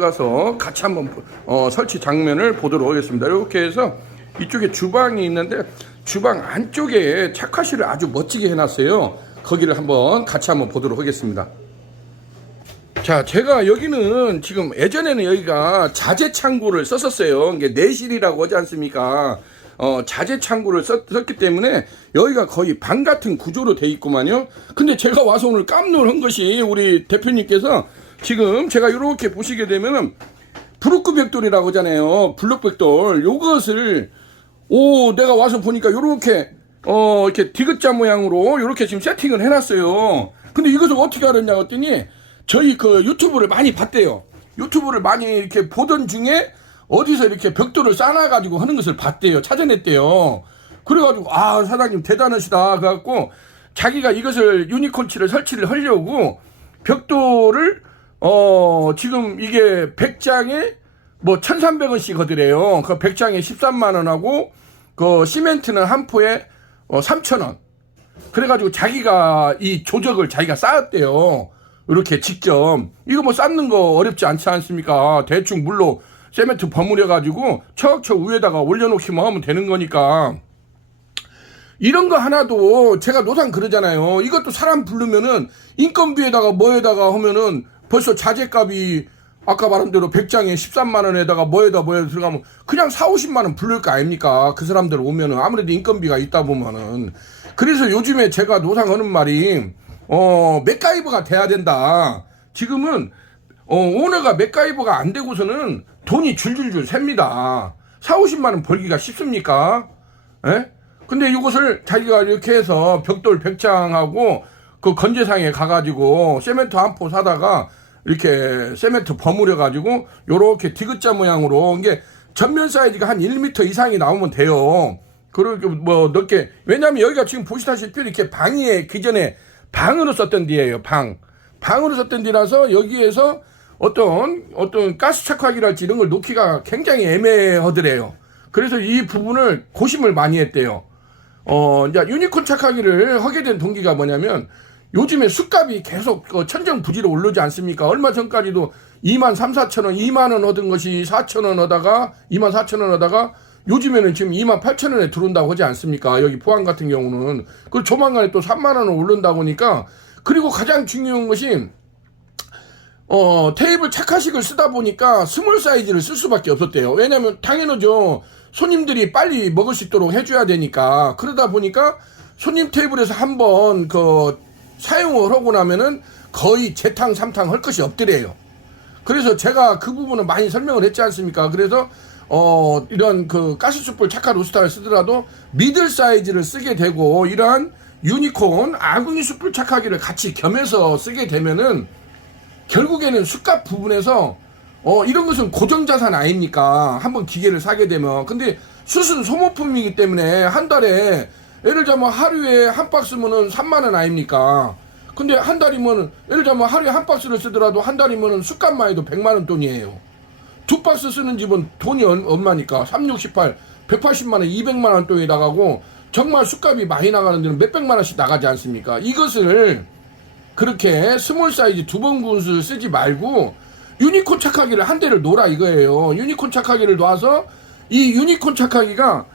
가서 같이 한번 설치 장면을 보도록 하겠습니다. 이렇게 해서 이쪽에 주방이 있는데 주방 안쪽에 착화실을 아주 멋지게 해놨어요. 거기를 같이 한번 보도록 하겠습니다. 자, 제가 여기는 지금 예전에는 여기가 자재 창고를 썼었어요. 이게 내실이라고 하지 않습니까? 자재 창고를 썼기 때문에 여기가 거의 방 같은 구조로 돼 있구만요. 근데 제가 와서 오늘 깜놀한 것이 우리 대표님께서 지금 제가 이렇게 보시게 되면은 브루크 벽돌이라고 하잖아요. 블록 벽돌. 요것을 내가 와서 보니까 이렇게 디귿자 모양으로 이렇게 지금 세팅을 해놨어요. 근데 이것을 어떻게 알았냐 했더니 저희 그 유튜브를 많이 봤대요. 유튜브를 많이 이렇게 보던 중에 어디서 이렇게 벽돌을 쌓아가지고 하는 것을 봤대요. 찾아냈대요. 그래가지고 사장님 대단하시다. 그래갖고 자기가 이것을 유니콘치를 설치를 하려고 벽돌을 지금 이게 100장에 뭐 1,300원씩 하더래요. 그 100장에 13만원하고 그 시멘트는 한 포에 3,000원. 그래가지고 자기가 이 조적을 자기가 쌓았대요. 이렇게 직접. 이거 뭐 쌓는 거 어렵지 않지 않습니까? 대충 물로 세멘트 버무려가지고 척척 위에다가 올려놓기만 하면 되는 거니까. 이런 거 하나도 제가 노상 그러잖아요. 이것도 사람 부르면은 인건비에다가 뭐에다가 하면은 벌써 자재값이 아까 말한 대로 100장에 13만원에다가 뭐에다 들어가면 그냥 40~50만원 부를 거 아닙니까? 그 사람들 오면은 아무래도 인건비가 있다 보면은. 그래서 요즘에 제가 노상하는 말이 맥가이버가 돼야 된다. 지금은 오너가 맥가이버가 안 되고서는 돈이 줄줄줄 셉니다. 40~50만원 벌기가 쉽습니까? 예? 근데 이것을 자기가 이렇게 해서 벽돌 100장하고 그 건재상에 가가지고 세멘트 한 포 사다가 이렇게 세멘트 버무려가지고 요렇게 디귿자 모양으로 이게 전면 사이즈가 한 1m 이상이 나오면 돼요. 그리고 뭐 넓게, 왜냐면 여기가 지금 보시다시피 이렇게 방이에 기존에 방으로 썼던 데예요. 방으로 썼던 데라서 여기에서 어떤 가스 착화기랄지 이런 걸 놓기가 굉장히 애매하더래요. 그래서 이 부분을 고심을 많이 했대요. 이제 유니콘 착화기를 하게 된 동기가 뭐냐면 요즘에 숯값이 계속 천정부지로 오르지 않습니까? 얼마 전까지도 23,000~24,000원, 2만원 얻은 것이 4,000원 하다가 24,000원 하다가 요즘에는 지금 28,000원에 들어온다고 하지 않습니까? 여기 포항 같은 경우는. 그 조만간에 또 3만원을 오른다고 하니까. 그리고 가장 중요한 것이 테이블 착화식을 쓰다 보니까 스몰 사이즈를 쓸 수밖에 없었대요. 왜냐면 당연하죠. 손님들이 빨리 먹을 수 있도록 해줘야 되니까. 그러다 보니까 손님 테이블에서 한번 사용을 하고 나면은 거의 재탕, 삼탕 할 것이 없더래요. 그래서 제가 그 부분을 많이 설명을 했지 않습니까? 그래서 이런 가스숯불 착화 로스터를 쓰더라도 미들 사이즈를 쓰게 되고 이러한 유니콘 아궁이 숯불 착화기를 같이 겸해서 쓰게 되면은 결국에는 숯값 부분에서 이런 것은 고정자산 아닙니까? 한번 기계를 사게 되면. 근데 숯은 소모품이기 때문에 한 달에 예를 들자면 하루에 한 박스면은 3만원 아닙니까? 근데 한 달이면 예를 들자면 하루에 한 박스를 쓰더라도 한 달이면은 숯값만 해도 100만원 돈이에요. 두 박스 쓰는 집은 돈이 얼마니까? 3, 6, 18, 180만원, 200만원 돈이 나가고 정말 숯값이 많이 나가는 데는 몇백만원씩 나가지 않습니까? 이것을 그렇게 스몰 사이즈 2번 구운 숯을 쓰지 말고 유니콘 착화기를 한 대를 놓으라 이거예요. 유니콘 착화기를 놔서 이 유니콘 착화기가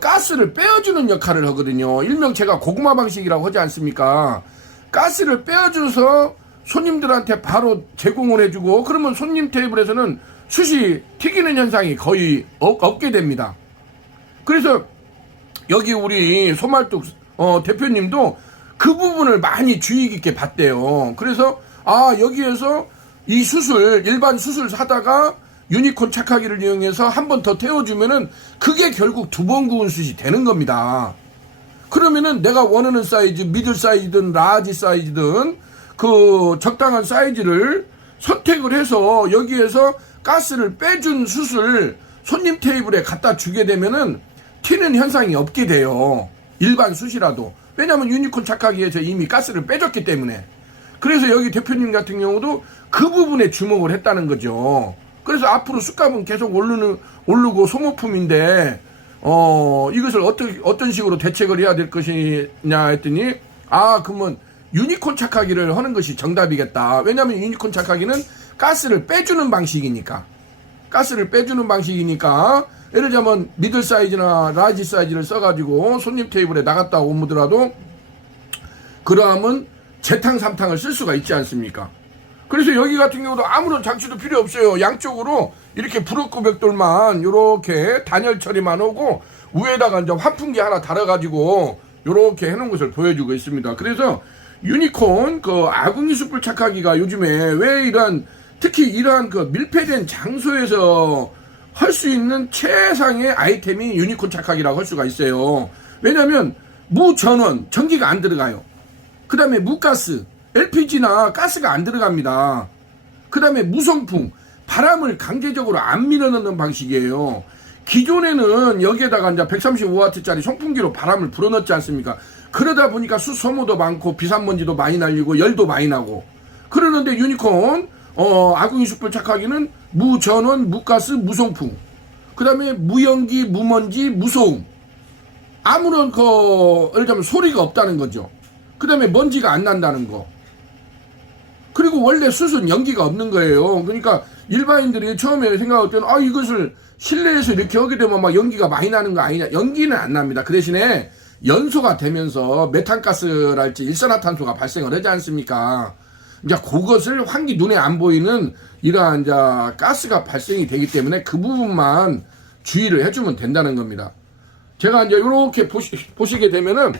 가스를 빼어주는 역할을 하거든요. 일명 제가 고구마 방식이라고 하지 않습니까? 가스를 빼어줘서 손님들한테 바로 제공을 해주고 그러면 손님 테이블에서는 숯이 튀기는 현상이 거의 없게 됩니다. 그래서 여기 우리 소말뚝 대표님도 그 부분을 많이 주의 깊게 봤대요. 그래서 여기에서 이 숯을 일반 숯을 사다가 유니콘 착화기를 이용해서 한 번 더 태워주면은 그게 결국 2번 구운 숯이 되는 겁니다. 그러면은 내가 원하는 사이즈, 미들 사이즈든 라지 사이즈든 그 적당한 사이즈를 선택을 해서 여기에서 가스를 빼준 숯을 손님 테이블에 갖다 주게 되면은 튀는 현상이 없게 돼요. 일반 숯이라도. 왜냐면 유니콘 착화기에서 이미 가스를 빼줬기 때문에. 그래서 여기 대표님 같은 경우도 그 부분에 주목을 했다는 거죠. 그래서 앞으로 숯값은 계속 오르고 소모품인데 이것을 어떤 식으로 대책을 해야 될 것이냐 했더니 그러면 유니콘 착화기를 하는 것이 정답이겠다. 왜냐하면 유니콘 착화기는 가스를 빼주는 방식이니까. 예를 들자면 미들 사이즈나 라지 사이즈를 써가지고 손님 테이블에 나갔다 오더라도 그러면 재탕 3탕을 쓸 수가 있지 않습니까? 그래서 여기 같은 경우도 아무런 장치도 필요 없어요. 양쪽으로 이렇게 브로커 벽돌만 이렇게 단열 처리만 하고 위에다가 이제 환풍기 하나 달아가지고 이렇게 해놓은 것을 보여주고 있습니다. 그래서 유니콘 그 아궁이 숯불 착하기가 요즘에 왜 특히 이러한 그 밀폐된 장소에서 할 수 있는 최상의 아이템이 유니콘 착하기라고 할 수가 있어요. 왜냐면 무전원 전기가 안 들어가요. 그 다음에 무가스 LPG나 가스가 안 들어갑니다. 그 다음에 무송풍 바람을 강제적으로 안 밀어넣는 방식이에요. 기존에는 여기에다가 이제 135W짜리 송풍기로 바람을 불어넣지 않습니까? 그러다 보니까 수 소모도 많고 비산먼지도 많이 날리고 열도 많이 나고 그러는데 유니콘 아궁이 숯불 착하기는 무전원, 무가스, 무송풍 그 다음에 무연기, 무먼지, 무소음 아무런 예를 들면 소리가 없다는 거죠. 그 다음에 먼지가 안 난다는 거. 그리고 원래 숯은 연기가 없는 거예요. 그러니까 일반인들이 처음에 생각할 때는 이것을 실내에서 이렇게 하게 되면 막 연기가 많이 나는 거 아니냐. 연기는 안 납니다. 그 대신에 연소가 되면서 메탄가스랄지 일산화탄소가 발생을 하지 않습니까? 이제 그것을 환기 눈에 안 보이는 이러한 이제 가스가 발생이 되기 때문에 그 부분만 주의를 해주면 된다는 겁니다. 제가 이제 이렇게 보시게 되면은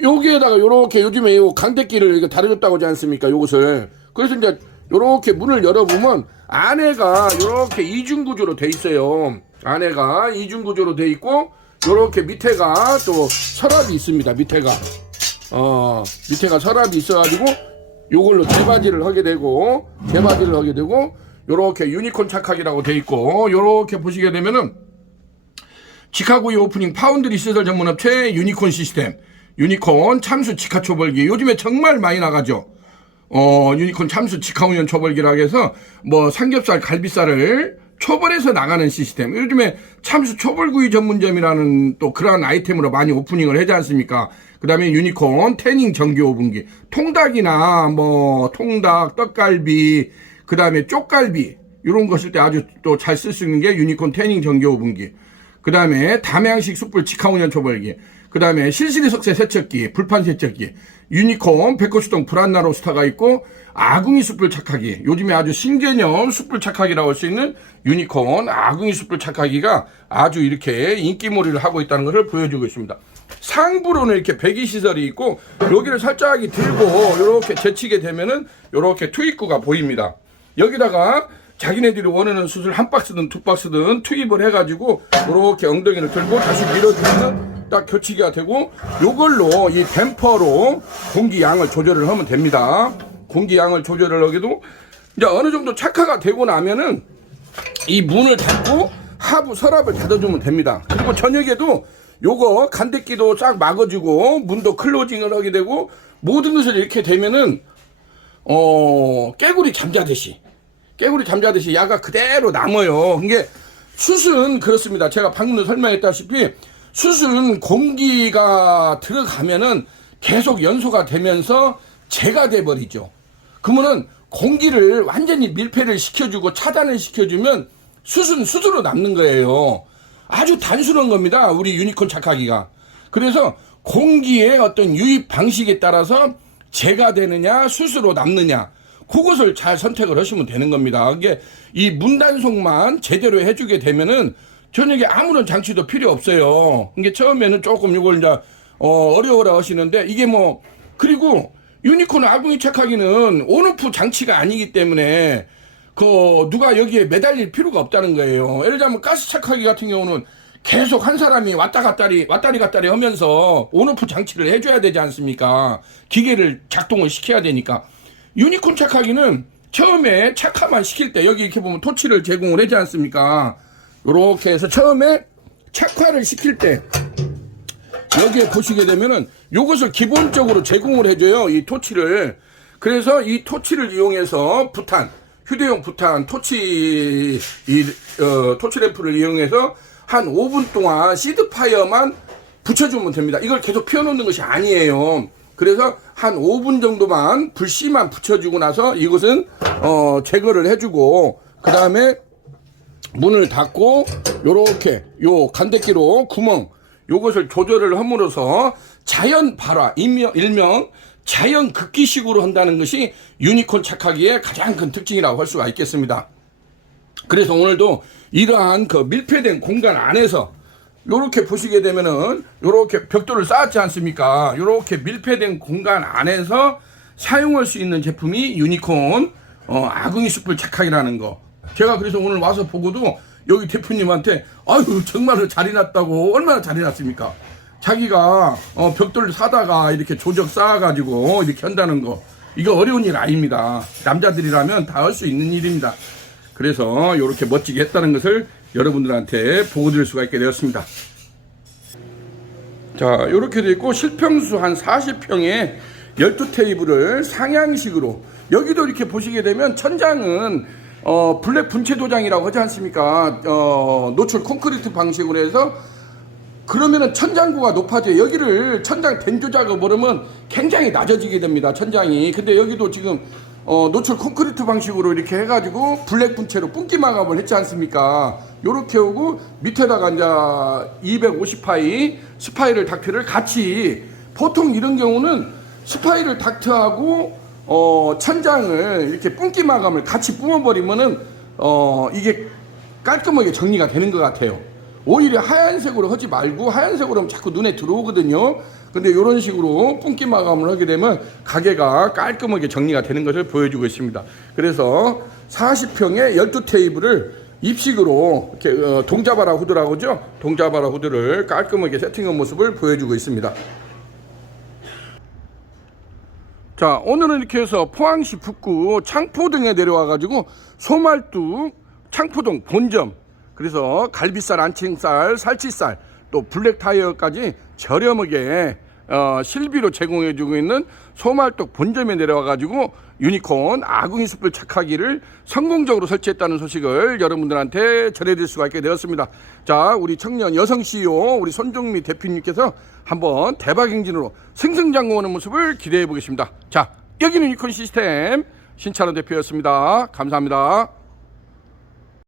여기에다가 요렇게 요즘에 요 강대기를 이거 달아줬다고 하지 않습니까? 요것을. 그래서 이제 요렇게 문을 열어보면 안에가 요렇게 이중구조로 돼 있어요. 안에가 이중구조로 돼 있고 요렇게 밑에가 또 서랍이 있습니다. 밑에가 서랍이 있어가지고 요걸로 재바지를 하게 되고 요렇게 유니콘 착하기라고 돼 있고 요렇게 보시게 되면은 직화구이 오프닝 파운드리 시설 전문업체 유니콘 시스템 유니콘 참수 직화 초벌기 요즘에 정말 많이 나가죠. 유니콘 참수 직화 운영 초벌기라고 해서 뭐 삼겹살 갈비살을 초벌해서 나가는 시스템. 요즘에 참수 초벌구이 전문점이라는 또 그런 아이템으로 많이 오프닝을 하지 않습니까? 그 다음에 유니콘 태닝 전기 오븐기 통닭이나 뭐 통닭 떡갈비 그 다음에 쪽갈비 이런 거 쓸 때 아주 또 잘 쓸 수 있는 게 유니콘 태닝 전기 오븐기 그 다음에 담양식 숯불 직화 운영 초벌기 그 다음에 실시리 석쇠 세척기, 불판 세척기, 유니콘 백고수동 브란나 로스터가 있고 아궁이 숯불 착하기 요즘에 아주 신개념 숯불 착하기라고 할 수 있는 유니콘 아궁이 숯불 착하기가 아주 이렇게 인기몰이를 하고 있다는 것을 보여주고 있습니다. 상부로는 이렇게 배기 시설이 있고 여기를 살짝 들고 이렇게 제치게 되면은 이렇게 투입구가 보입니다. 여기다가 자기네들이 원하는 숯을 한 박스든 두 박스든 투입을 해가지고 이렇게 엉덩이를 들고 다시 밀어주면 딱 교치기가 되고 요걸로 이 댐퍼로 공기 양을 조절을 하면 됩니다. 공기 양을 조절을 하게도 이제 어느 정도 착화가 되고 나면은 이 문을 닫고 하부 서랍을 닫아주면 됩니다. 그리고 저녁에도 요거 간대기도 쫙 막아주고 문도 클로징을 하게 되고 모든 것을 이렇게 되면은 깨구리 잠자듯이 야가 그대로 남아요. 이게 숯은 그렇습니다. 제가 방금도 설명했다시피 숯은 공기가 들어가면은 계속 연소가 되면서 재가 돼버리죠. 그러면은 공기를 완전히 밀폐를 시켜주고 차단을 시켜주면 숯은 숯으로 남는 거예요. 아주 단순한 겁니다. 우리 유니콘 착하기가. 그래서 공기의 어떤 유입 방식에 따라서 재가 되느냐 숯으로 남느냐 그것을 잘 선택을 하시면 되는 겁니다. 이게 이 문단속만 제대로 해주게 되면은 저녁에 아무런 장치도 필요 없어요. 이게 처음에는 조금 이걸 이제 어려워라 하시는데 이게 뭐 그리고 유니콘 아궁이 착하기는 온오프 장치가 아니기 때문에 누가 여기에 매달릴 필요가 없다는 거예요. 예를 들자면 가스 착하기 같은 경우는 계속 한 사람이 왔다리 갔다리 하면서 온오프 장치를 해줘야 되지 않습니까? 기계를 작동을 시켜야 되니까. 유니콘 착하기는 처음에 착화만 시킬 때 여기 이렇게 보면 토치를 제공을 하지 않습니까? 요렇게 해서 처음에 착화를 시킬 때 여기에 보시게 되면은 요것을 기본적으로 제공을 해줘요. 이 토치를. 그래서 이 토치를 이용해서 휴대용 부탄 토치 토치 램프를 이용해서 한 5분 동안 시드파이어만 붙여주면 됩니다. 이걸 계속 피워놓는 것이 아니에요. 그래서 한 5분 정도만 불씨만 붙여주고 나서 이것은 제거를 해주고, 그 다음에 문을 닫고 요렇게 요 간대기로 구멍 요것을 조절을 함으로써 자연 발화, 일명 자연 극기식으로 한다는 것이 유니콘 착하기의 가장 큰 특징이라고 할 수가 있겠습니다. 그래서 오늘도 이러한 그 밀폐된 공간 안에서 요렇게 보시게 되면은 요렇게 벽돌을 쌓았지 않습니까? 요렇게 밀폐된 공간 안에서 사용할 수 있는 제품이 유니콘 아궁이 숯불 착하기라는 거. 제가 그래서 오늘 와서 보고도 여기 대표님한테 아유 정말로 잘 해놨다고, 얼마나 잘 해놨습니까? 자기가 벽돌 사다가 이렇게 조적 쌓아가지고 이렇게 한다는 거, 이거 어려운 일 아닙니다. 남자들이라면 다 할 수 있는 일입니다. 그래서 이렇게 멋지게 했다는 것을 여러분들한테 보고드릴 수가 있게 되었습니다. 자, 이렇게 되어 있고 실평수 한 40평에 12테이블을 상향식으로, 여기도 이렇게 보시게 되면 천장은 블랙 분체 도장이라고 하지 않습니까? 노출 콘크리트 방식으로 해서, 그러면은 천장고가 높아져요. 여기를 천장 벤조 작업을 하면 굉장히 낮아지게 됩니다, 천장이. 근데 여기도 지금 노출 콘크리트 방식으로 이렇게 해가지고 블랙 분체로 뿜기 마감을 했지 않습니까? 요렇게 오고 밑에다가 이제 250파이 스파이럴 닥트를 같이, 보통 이런 경우는 스파이럴 닥트하고 천장을 이렇게 뿜기 마감을 같이 뿜어버리면은 이게 깔끔하게 정리가 되는 것 같아요. 오히려 하얀색으로 하지 말고, 하얀색으로 하면 자꾸 눈에 들어오거든요. 근데 이런 식으로 뿜기 마감을 하게 되면 가게가 깔끔하게 정리가 되는 것을 보여주고 있습니다. 그래서 40평에 12테이블을 입식으로 이렇게 동자바라 후드라고 하죠. 동자바라 후드를 깔끔하게 세팅한 모습을 보여주고 있습니다. 자, 오늘은 이렇게 해서 포항시 북구 창포동에 내려와가지고 소말뚝 창포동 본점, 그래서 갈비살, 안창살, 살치살, 또 블랙 타이어까지 저렴하게 실비로 제공해주고 있는 소말뚝 본점에 내려와가지고 유니콘 아궁이 숯불 착하기를 성공적으로 설치했다는 소식을 여러분들한테 전해드릴 수가 있게 되었습니다. 자, 우리 청년 여성 CEO 우리 손종미 대표님께서 한번 대박 행진으로 승승장구하는 모습을 기대해 보겠습니다. 자, 여기는 유니콘 시스템 신찬원 대표였습니다. 감사합니다.